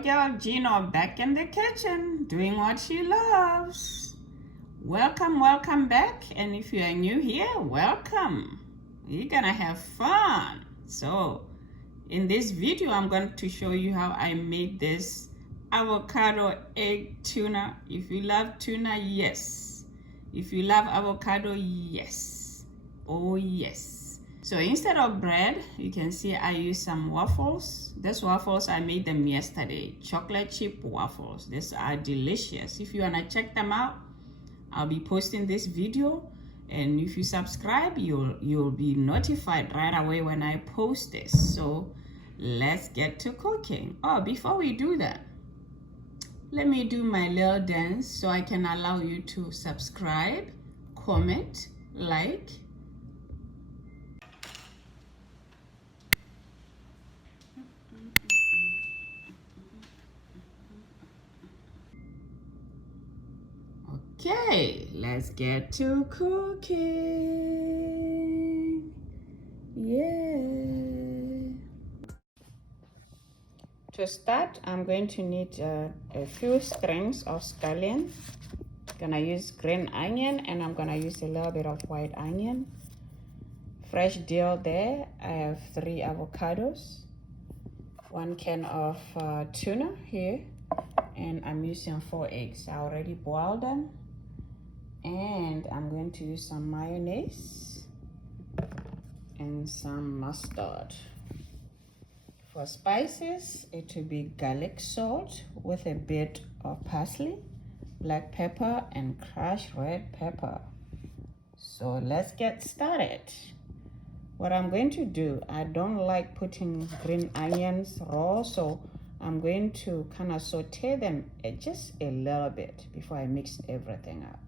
girl Gino back in the kitchen doing what she loves. Welcome back, and if you are new here, welcome. You're gonna have fun. So in this video I'm going to show you how I made this avocado egg tuna. If you love tuna, yes. If you love avocado, yes. Oh yes. So instead of bread, you can see I use some waffles. These waffles, I made them yesterday. Chocolate chip waffles. These are delicious. If you wanna check them out, I'll be posting this video. And if you subscribe, you'll be notified right away when I post this. So let's get to cooking. Oh, before we do that, let me do my little dance so I can allow you to subscribe, comment, like. Okay, let's get to cooking. Yeah. To start, I'm going to need a few strings of scallion. Gonna use green onion, and I'm gonna use a little bit of white onion. Fresh dill there. I have 3 avocados, 1 can of tuna here, and I'm using 4 eggs. I already boiled them. And I'm going to use some mayonnaise and some mustard. For spices, it will be garlic salt with a bit of parsley, black pepper, and crushed red pepper. So let's get started. What I'm going to do, I don't like putting green onions raw, so I'm going to kind of saute them just a little bit before I mix everything up.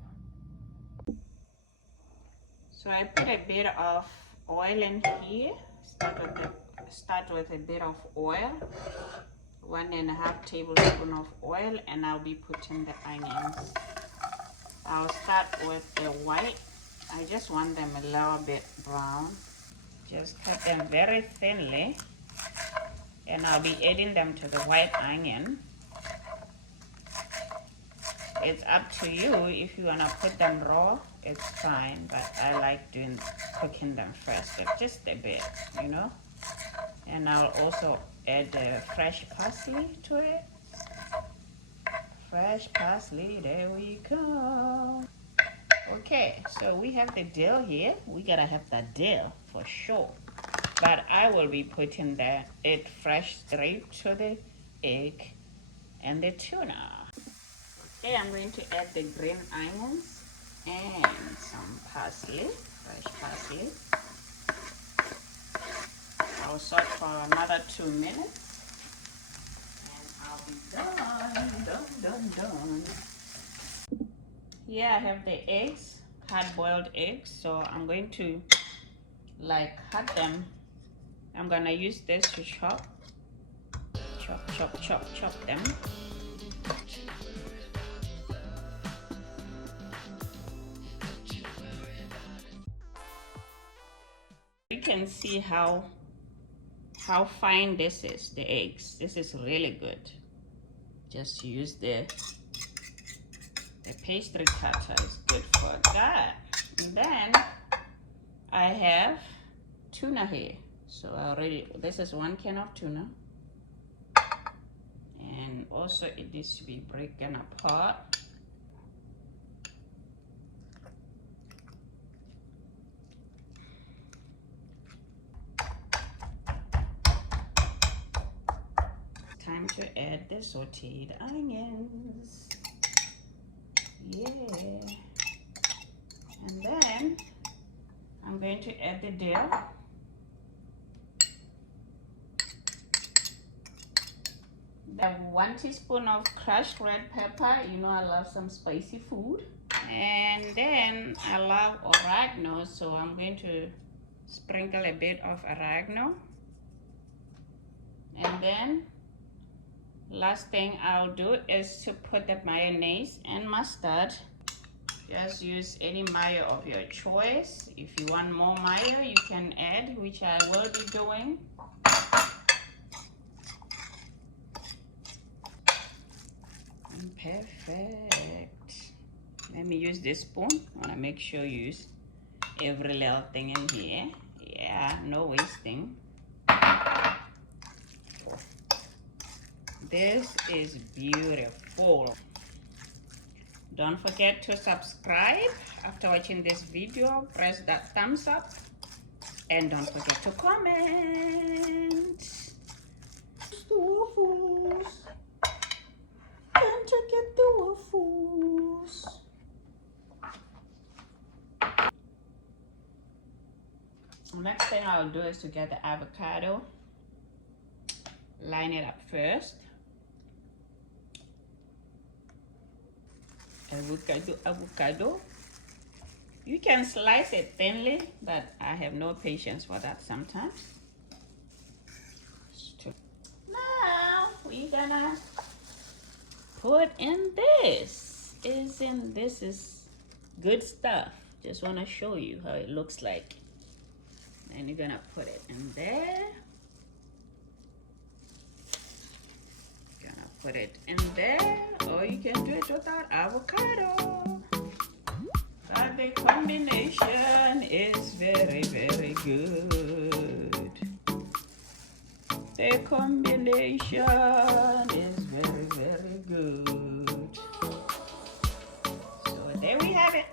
So I put a bit of oil in here. Start with a bit of oil, 1.5 tablespoons of oil, and I'll be putting the onions. I'll start with the white. I just want them a little bit brown. Just cut them very thinly, and I'll be adding them to the white onion. It's up to you. If you wanna put them raw, it's fine, but I like cooking them first, just a bit, you know. And I'll also add the fresh parsley to it. Fresh parsley, there we go. Okay, so we have the dill here. We gotta have the dill for sure. But I will be putting it fresh straight to the egg and the tuna. Okay, I'm going to add the green onions and some parsley, fresh parsley. I'll saute for another 2 minutes, and I'll be done. Here I have the eggs, hard-boiled eggs, so I'm going to cut them. I'm gonna use this to chop them. You can see how fine this is, the eggs. This is really good. Just use the pastry cutter, is good for that. And then I have tuna here. So this is 1 can of tuna. And also it needs to be broken apart. Time to add the sauteed onions. Yeah. And then I'm going to add the dill. The 1 teaspoon of crushed red pepper. You know I love some spicy food. And then I love oregano, so I'm going to sprinkle a bit of oregano. And then last thing I'll do is to put the mayonnaise and mustard. Just use any mayo of your choice. If you want more mayo, you can add, which I will be doing. Perfect. Let me use this spoon. I want to make sure you use every little thing in here. Yeah, no wasting. This is beautiful. Don't forget to subscribe after watching this video. Press that thumbs up and don't forget to comment. The waffles. Can't you get the waffles? The next thing I'll do is to get the avocado. Line it up first. Avocado. You can slice it thinly, but I have no patience for that sometimes. Now we're gonna put in this. This is good stuff. Just wanna show you how it looks like. And you're gonna put it in there. Put it in there, or you can do it without avocado. But the combination is very, very good. The combination is very, very good. So there we have it.